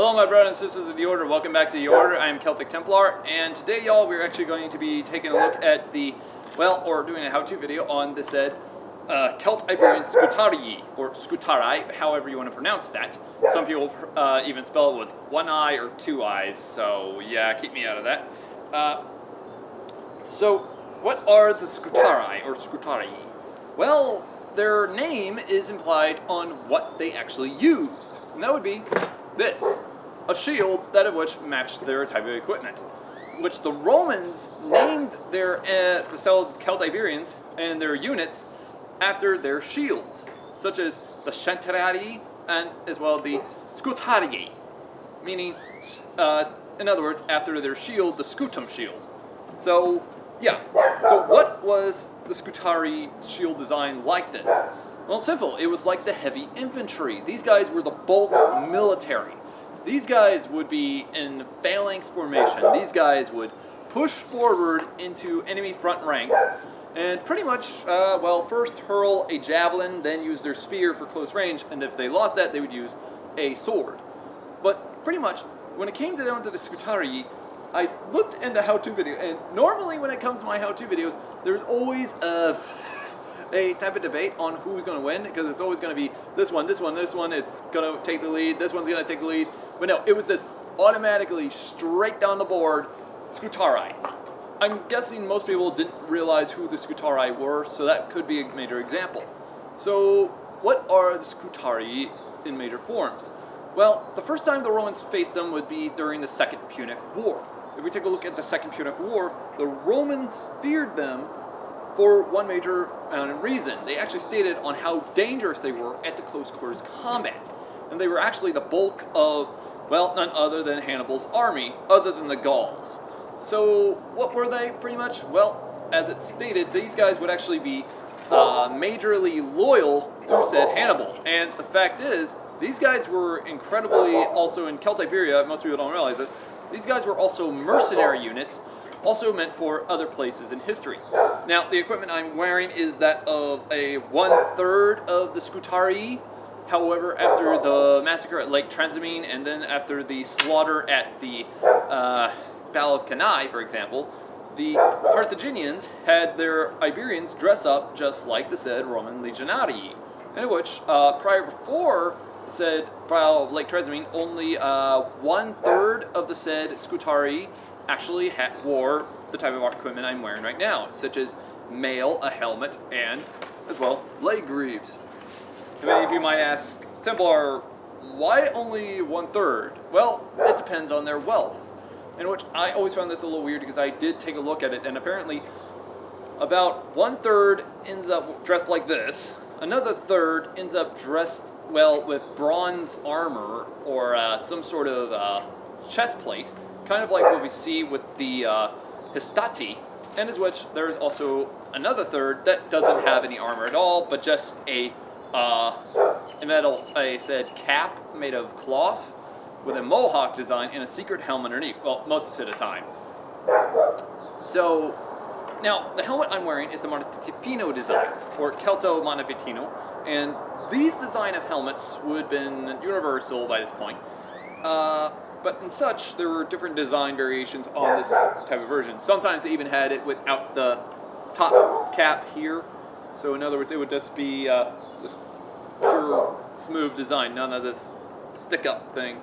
Hello my brothers and sisters of the Order, welcome back to the Order. I am Celtic Templar, and today y'all we're actually going to be taking a look at the, or doing a how-to video on the said Celt Iberian Scutari, or Scutari, however you want to pronounce that. Some people even spell it with one I or two I's, so yeah, keep me out of that. So, what are the Scutari, or Scutari? Well, their name is implied on what they actually used, and that would be this, a shield that of which matched their type of equipment, which the Romans named their the Celt Iberians and their units after their shields, such as the Centenari and as well the Scutari, meaning, in other words, after their shield, the Scutum shield. So, yeah. So what was the Scutari shield design like this? Well, it's simple. It was like the heavy infantry. These guys were the bulk military. These guys would be in phalanx formation. These guys would push forward into enemy front ranks and pretty much, first hurl a javelin, then use their spear for close range, and if they lost that, they would use a sword. But pretty much, when it came down to the Scutari, I looked into how-to video, and normally when it comes to my how-to videos, there's always a type of debate on who's going to win, because it's always going to be this one, it's going to take the lead, this one's going to take the lead. But no, it was just automatically straight down the board, Scutari. I'm guessing most people didn't realize who the Scutari were, so that could be a major example. So, what are the Scutari in major forms? Well, the first time the Romans faced them would be during the Second Punic War. If we take a look at the Second Punic War, the Romans feared them for one major reason. They actually stated on how dangerous they were at the close quarters combat. And they were actually the bulk of, none other than Hannibal's army, other than the Gauls. So, what were they, pretty much? Well, as it stated, these guys would actually be majorly loyal to said Hannibal. And the fact is, these guys were incredibly, also in Celt Iberia, most people don't realize this, these guys were also mercenary units, also meant for other places in history. Now, the equipment I'm wearing is that of a 1/3 of the Scutari. However, after the massacre at Lake Trasimene, and then after the slaughter at the Battle of Cannae, for example, the Carthaginians had their Iberians dress up just like the said Roman legionari, in which, before said Battle of Lake Trasimene, only 1/3 of the said Scutari actually wore the type of equipment I'm wearing right now, such as mail, a helmet, and, as well, leg greaves. And many of you might ask, Templar, why only 1/3? Well, it depends on their wealth. In which I always found this a little weird because I did take a look at it, and apparently about 1/3 ends up dressed like this. Another third ends up dressed, with bronze armor or some sort of chest plate, kind of like what we see with the Histati, and as which there's also another third that doesn't have any armor at all, but just a cap made of cloth with a mohawk design and a secret helmet underneath. Well, most of the time. So, now the helmet I'm wearing is the Montefittino design, or Celto Montefittino, and these design of helmets would have been universal by this point. But in such, there were different design variations on this type of version. Sometimes they even had it without the top cap here. So in other words, it would just be this pure, smooth design, none of this stick-up thing.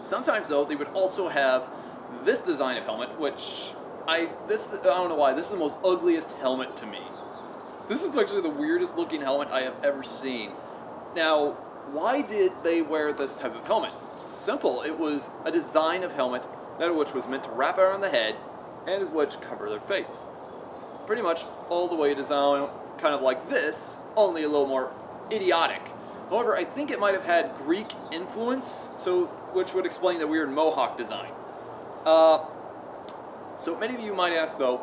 Sometimes, though, they would also have this design of helmet, which I don't know why, this is the most ugliest helmet to me. This is actually the weirdest looking helmet I have ever seen. Now, why did they wear this type of helmet? Simple. It was a design of helmet that which was meant to wrap around the head and as which cover their face. Pretty much all the way designed kind of like this, only a little more idiotic. However, I think it might have had Greek influence, which would explain the weird mohawk design. So many of you might ask though,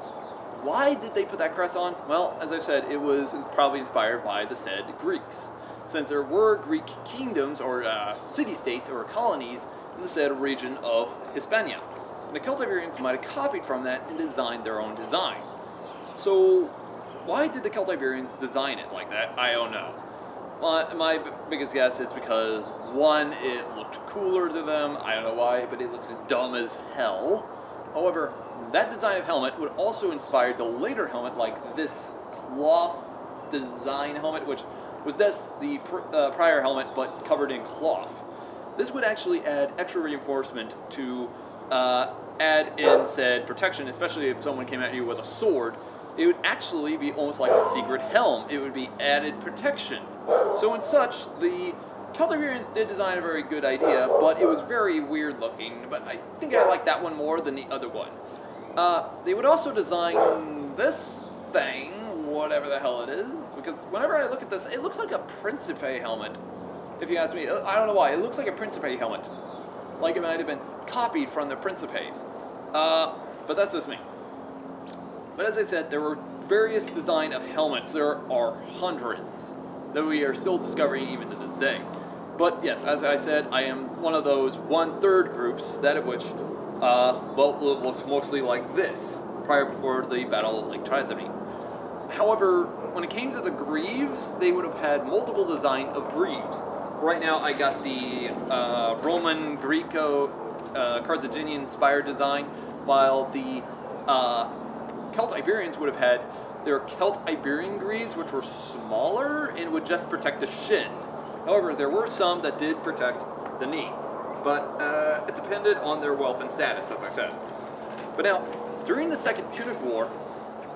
why did they put that crest on? Well, as I said, it was probably inspired by the said Greeks, since there were Greek kingdoms or city-states or colonies in the said region of Hispania. And the Celtiberians might have copied from that and designed their own design. So why did the Celtiberians design it like that? I don't know. My biggest guess is because, one, it looked cooler to them. I don't know why, but it looks dumb as hell. However, that design of helmet would also inspire the later helmet, like this cloth design helmet, which was the prior helmet, but covered in cloth. This would actually add extra reinforcement to add in said protection, especially if someone came at you with a sword. It would actually be almost like a secret helm. It would be added protection. So in such, the Celtiberians did design a very good idea, but it was very weird looking, but I think I like that one more than the other one. They would also design this thing, whatever the hell it is, because whenever I look at this, it looks like a Principe helmet. If you ask me, I don't know why, it looks like a Principe helmet. Like it might have been copied from the Principes. But that's just me. But as I said, there were various design of helmets. There are hundreds that we are still discovering even to this day. But yes, as I said, I am one of those 1/3 groups, that of which, looks mostly like this, before the Battle of Lake Trizemy. However, when it came to the greaves, they would have had multiple design of greaves. Right now, I got the Roman, Greco, Carthaginian inspired design, while the Celt Iberians would have had their Celt Iberian greaves, which were smaller and would just protect the shin. However, there were some that did protect the knee, but it depended on their wealth and status, as I said. But now, during the Second Punic War,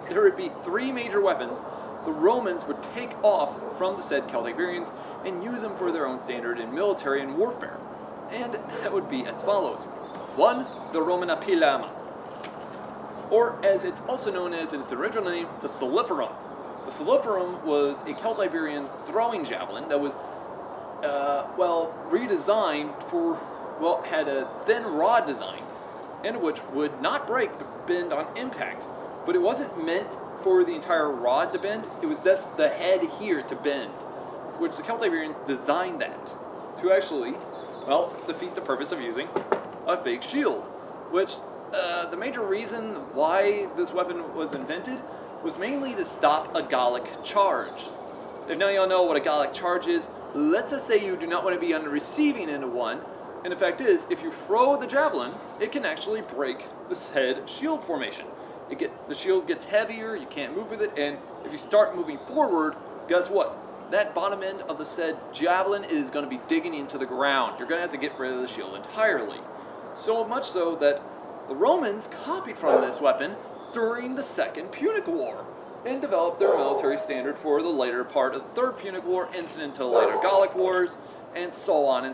there would be 3 major weapons the Romans would take off from the said Celt Iberians and use them for their own standard in military and warfare. And that would be as follows. 1, the Roman Apilama, or as it's also known as in its original name, the Soliferum. The Soliferum was a Celt Iberian throwing javelin that was, redesigned for, had a thin rod design, and which would not break but bend on impact. But it wasn't meant for the entire rod to bend, it was just the head here to bend, which the Celt Iberians designed that to actually, defeat the purpose of using a big shield, which the major reason why this weapon was invented was mainly to stop a Gallic charge. If now y'all know what a Gallic charge is, let's just say you do not want to be on the receiving end of one, and the fact is, if you throw the javelin, it can actually break this head shield formation. The shield gets heavier, you can't move with it, and if you start moving forward, guess what? That bottom end of the said javelin is going to be digging into the ground. You're going to have to get rid of the shield entirely. So much so that the Romans copied from this weapon during the Second Punic War and developed their military standard for the later part of the Third Punic War, into the later Gallic Wars, and so on,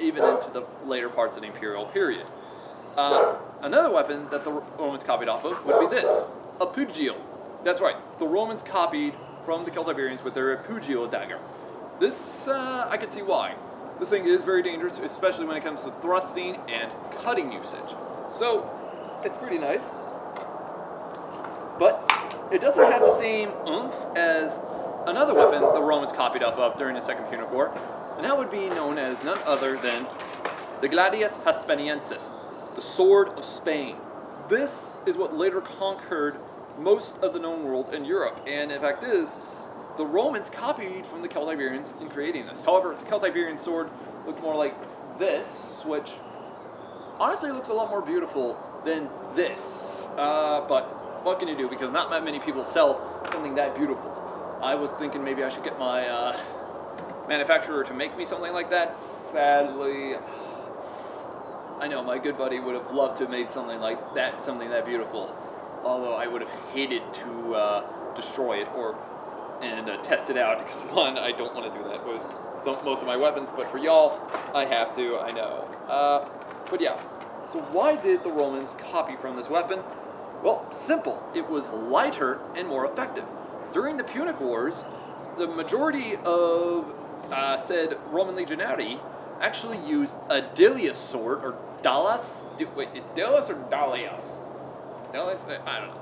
even into the later parts of the Imperial period. Another weapon that the Romans copied off of would be this, a Pugio. That's right, the Romans copied from the Celtiberians with their Pugio Dagger. This, I can see why. This thing is very dangerous, especially when it comes to thrusting and cutting usage. So, it's pretty nice. But it doesn't have the same oomph as another weapon the Romans copied off of during the Second Punic War, and that would be known as none other than the Gladius Hispaniensis, the Sword of Spain. This is what later conquered most of the known world in Europe, and in fact the Romans copied from the Celt Iberians in creating this. However, the Celt Iberian sword looked more like this, which honestly looks a lot more beautiful than this. But what can you do, because not that many people sell something that beautiful. I was thinking maybe I should get my manufacturer to make me something like that. Sadly, I know my good buddy would have loved to have made something like that, something that beautiful. Although I would have hated to destroy it and test it out, because one, I don't want to do that with most of my weapons, but for y'all, I have to, I know. But yeah, so why did the Romans copy from this weapon? Well, simple. It was lighter and more effective. During the Punic Wars, the majority of said Roman legionary actually used a Dilius sword, or Dallas? Dilius or Dalias? Dalius? I don't know.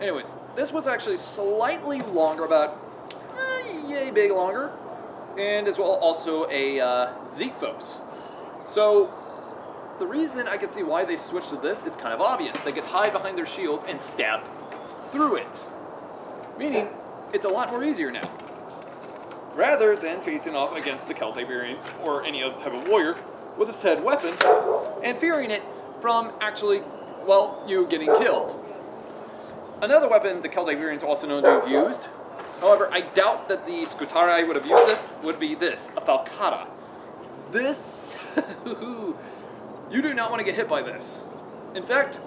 Anyways, this was actually slightly longer, about yay big longer, and as well also a Ziphos. So the reason I can see why they switched to this is kind of obvious. They could hide behind their shield and stab through it, meaning it's a lot more easier now. rather than facing off against the Celt Iberian or any other type of warrior with a said weapon and fearing it from actually, well, you getting killed. Another weapon the Celt Iberians also known to have used, however, I doubt that the Scutari would have used it, would be this, a Falcata. This, you do not want to get hit by this. In fact,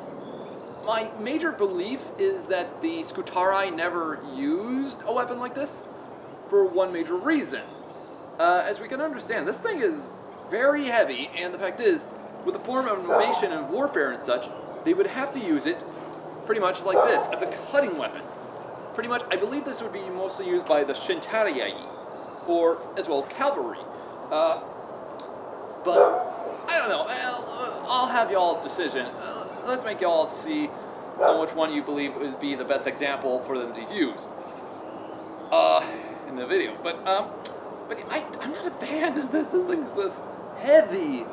my major belief is that the Scutari never used a weapon like this for one major reason. As we can understand, this thing is very heavy, and the fact is, with the formation and warfare and such, they would have to use it pretty much like this, as a cutting weapon. Pretty much, I believe this would be mostly used by the Scutari, or as well cavalry. But I don't know. I'll have y'all's decision. Let's make y'all see on which one you believe would be the best example for them to be used in the video. But I'm not a fan of this. This thing is just heavy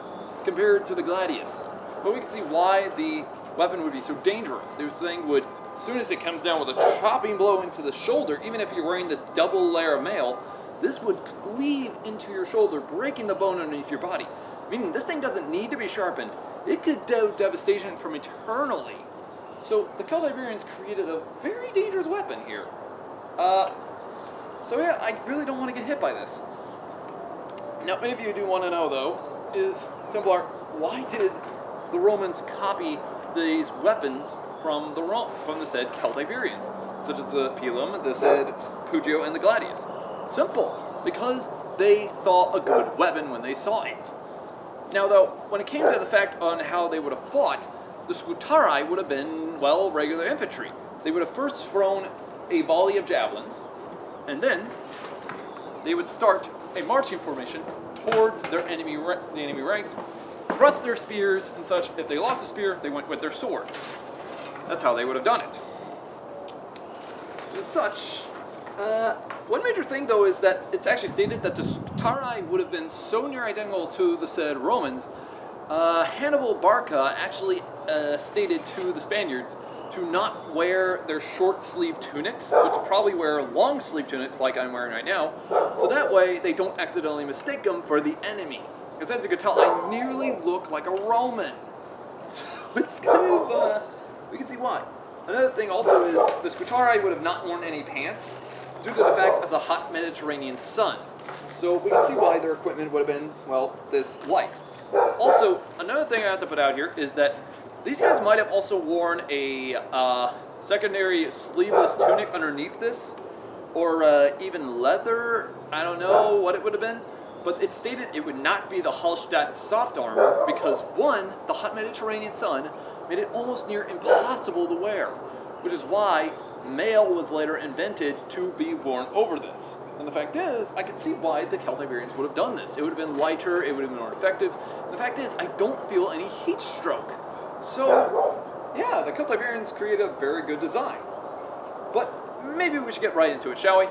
compared to the Gladius. But we can see why the weapon would be so dangerous. This thing would, as soon as it comes down with a chopping blow into the shoulder, even if you're wearing this double layer of mail, this would cleave into your shoulder, breaking the bone underneath your body. Meaning this thing doesn't need to be sharpened. It could do devastation from eternally. So the Celt Iberians created a very dangerous weapon here. So yeah, I really don't want to get hit by this. Now, many of you do want to know, though, is, Templar, why did the Romans copy these weapons from the said Celt Iberians, such as the Pilum, the said Pugio, and the Gladius? Simple, because they saw a good weapon when they saw it. Now, though, when it came to the fact on how they would have fought, the Scutari would have been, well, regular infantry. They would have first thrown a volley of javelins, and then they would start a marching formation towards the enemy ranks, thrust their spears and such. If they lost a spear, they went with their sword. That's how they would have done it. And such, one major thing, though, is that it's actually stated that the Scutari would have been so near identical to the said Romans. Hannibal Barca actually stated to the Spaniards to not wear their short-sleeved tunics, but to probably wear long-sleeved tunics like I'm wearing right now, so that way they don't accidentally mistake them for the enemy. Because as you can tell, I nearly look like a Roman. So it's kind of, we can see why. Another thing also is the Scutari would have not worn any pants due to the fact of the hot Mediterranean sun. So we can see why their equipment would have been, well, this light. Also, another thing I have to put out here is that these guys might have also worn a secondary sleeveless tunic underneath this, or even leather. I don't know what it would have been, but it stated it would not be the Hallstatt soft armor because, one, the hot Mediterranean sun made it almost near impossible to wear, which is why mail was later invented to be worn over this. And the fact is, I can see why the Celt Iberians would have done this. It would have been lighter, it would have been more effective. And the fact is, I don't feel any heat stroke. So, yeah, the Celt Iberians created a very good design. But maybe we should get right into it, shall we?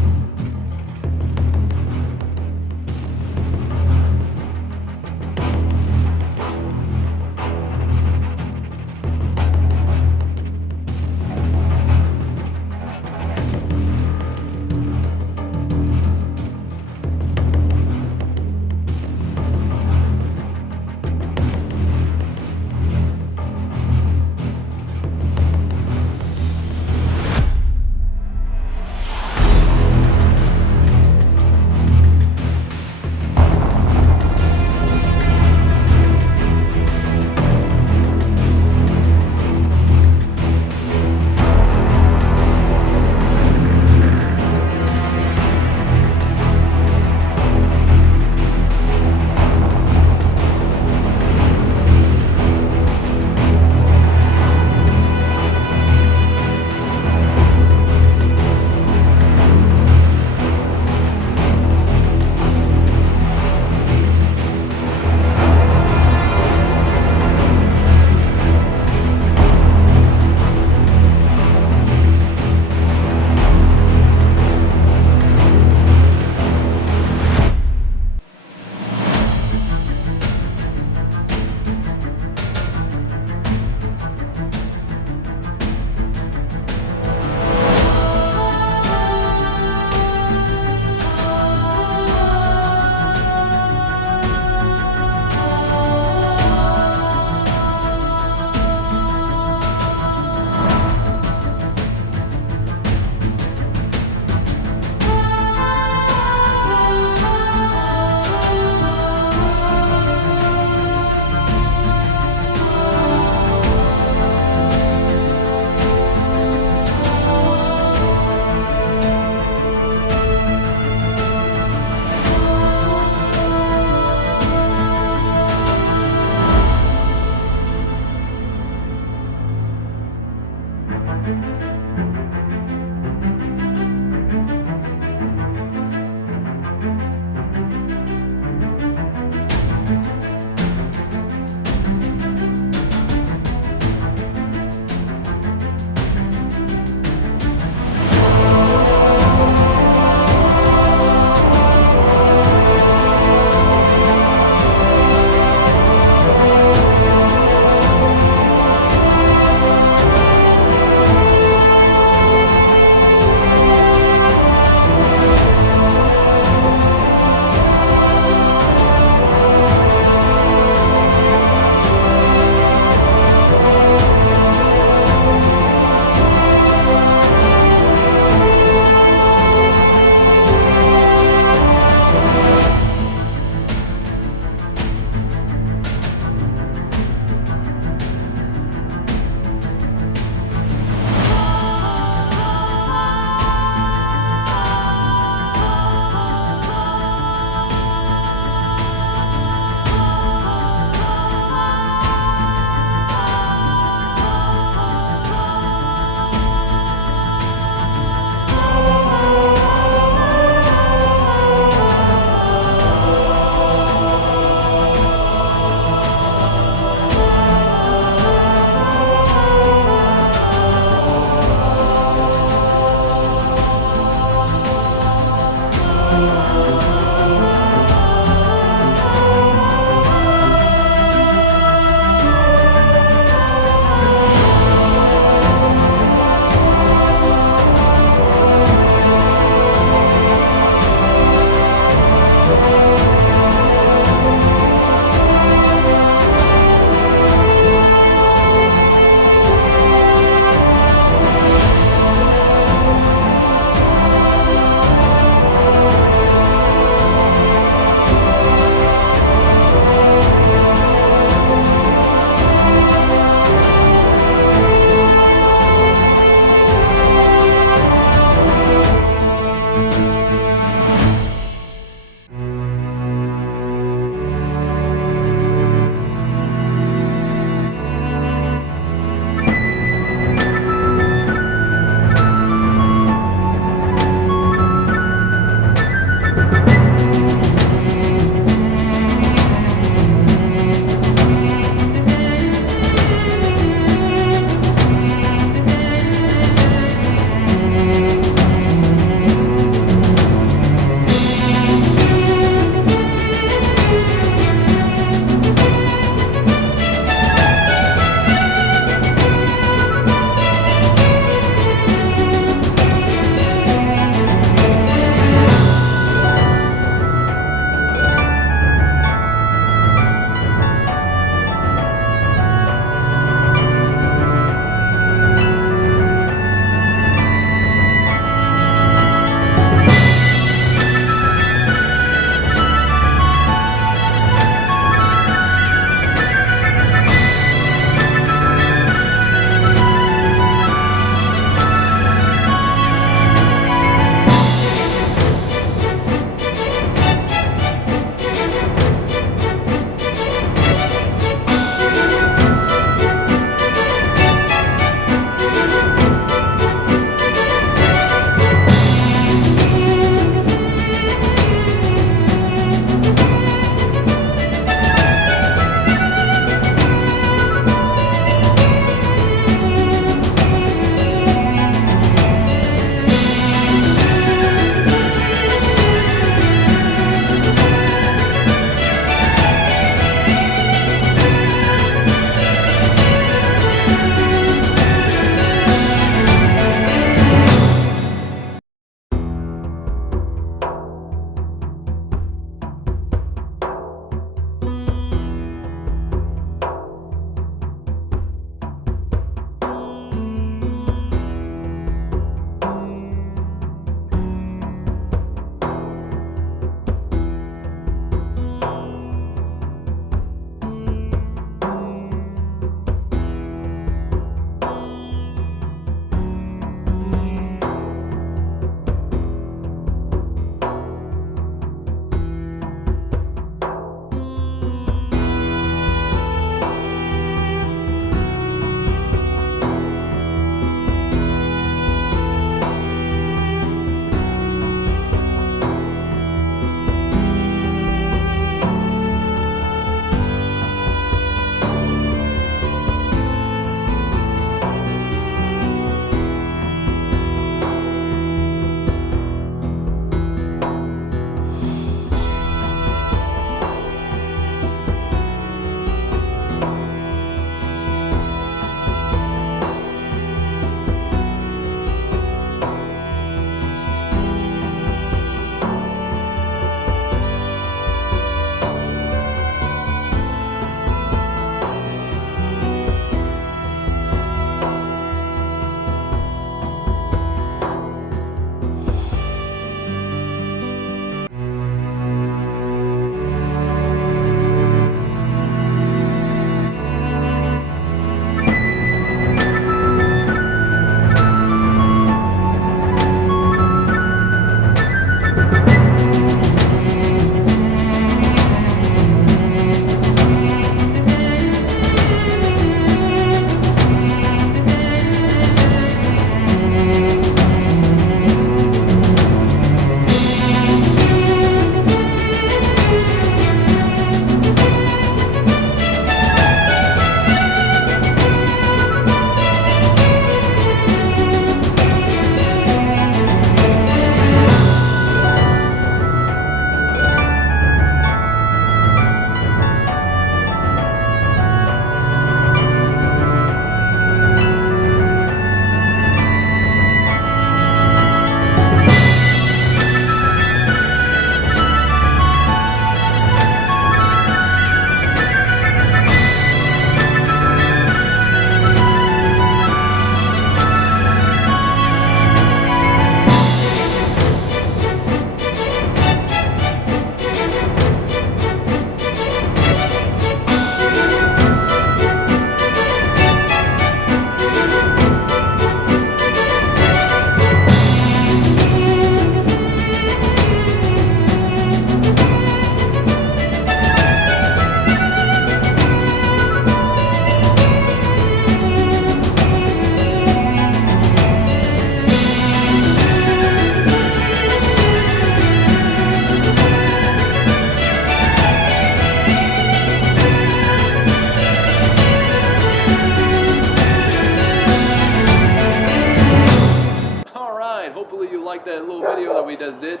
hopefully you liked that little video that we just did.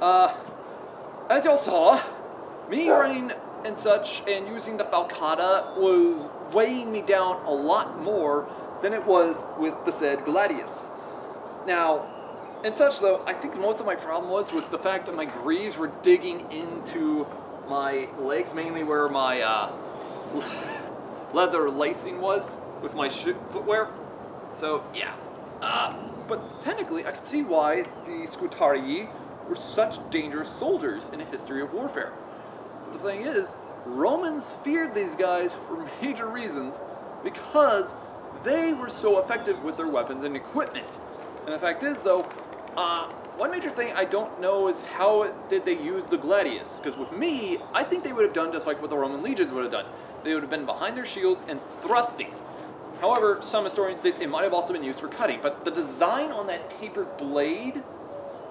As y'all saw, me running and such and using the Falcata was weighing me down a lot more than it was with the said Gladius. Now, and such though, I think most of my problem was with the fact that my greaves were digging into my legs, mainly where my leather lacing was with my footwear. So yeah, but technically I could see why the Scutari were such dangerous soldiers in a history of warfare. But the thing is, Romans feared these guys for major reasons because they were so effective with their weapons and equipment. And the fact is though, one major thing I don't know is how did they use the gladius? Because with me, I think they would have done just like what the Roman legions would have done. They would have been behind their shield and thrusting. However, some historians think it might have also been used for cutting. But the design on that tapered blade,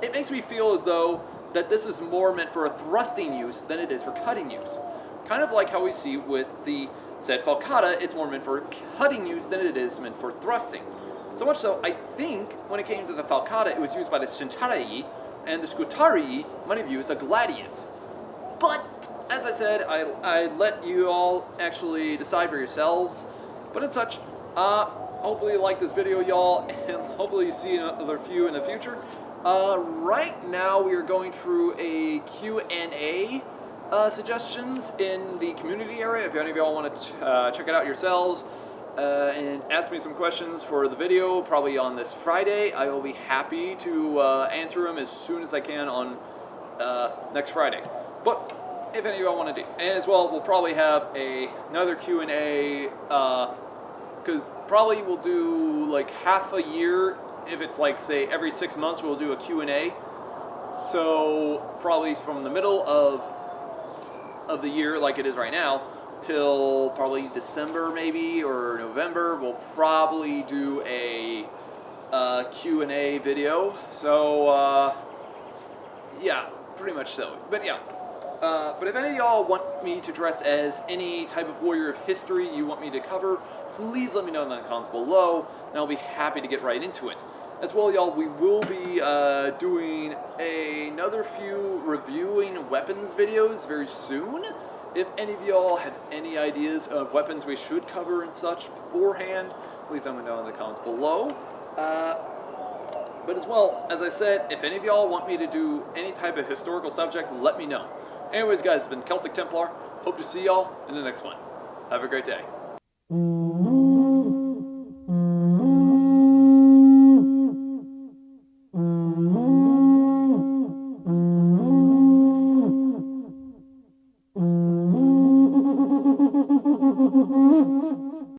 it makes me feel as though that this is more meant for a thrusting use than it is for cutting use. Kind of like how we see with the said Falcata, it's more meant for cutting use than it is meant for thrusting. So much so, I think, when it came to the Falcata, it was used by the Scutari, and the Scutari might have used a gladius. But, as I said, I let you all actually decide for yourselves. But in such, hopefully you like this video, y'all, and hopefully you see another few in the future. Right now, we are going through a Q&A suggestions in the community area. If any of y'all want to check it out yourselves, and ask me some questions for the video, probably on this Friday. I will be happy to answer them as soon as I can on next Friday. But if any of y'all want to do, and as well, we'll probably have another Q&A, because probably we'll do like half a year. If it's like, say, every 6 months, we'll do a Q&A. So probably from the middle of the year, like it is right now, till probably December maybe, or November, we'll probably do a Q&A video. So, yeah, pretty much so. But yeah, but if any of y'all want me to dress as any type of warrior of history you want me to cover, please let me know in the comments below, and I'll be happy to get right into it. As well, y'all, we will be doing another few reviewing weapons videos very soon. If any of y'all have any ideas of weapons we should cover and such beforehand, please let me know in the comments below. But as well, as I said, if any of y'all want me to do any type of historical subject, let me know. Anyways, guys, it's been Celtic Templar. Hope to see y'all in the next one. Have a great day.